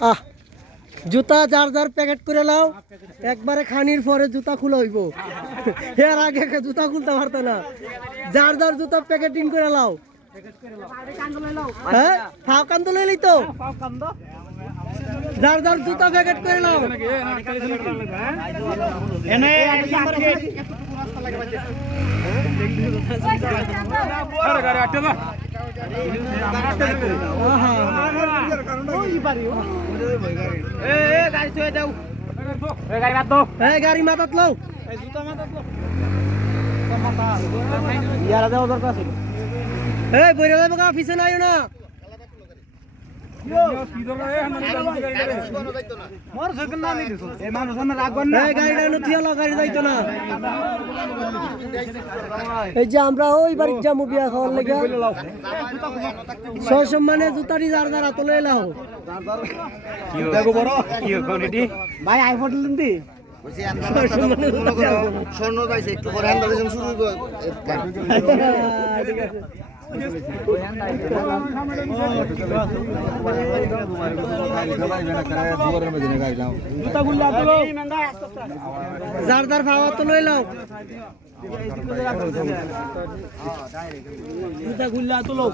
আহ জুতা যার যার প্যাকেট করে লাও একবারে খানির পরে জুতা খুলে হইব এর আগে জুতা খুলতে পারতো না যার যার জুতা প্যাকেটিং করে লাও হ্যাঁ ফাও কান্দ লইলি তো যার যার জুতা প্যাকেট করে লাও এনে গাড়ি মাথাত লও বইরা যাবো গা পিছে নাই না এই যে আমরা ওই বাড়ির যাবো বিয়া খাওয়ার লেগে সসম্মানে জুতারি যার যার হাতে লয়ে লাও ভাই আইফোন দি স্বর্ণ পাইছে একটু পরে শুরু হইব যার যার ভাবা তো লই লাও জুতা খুললা তো লও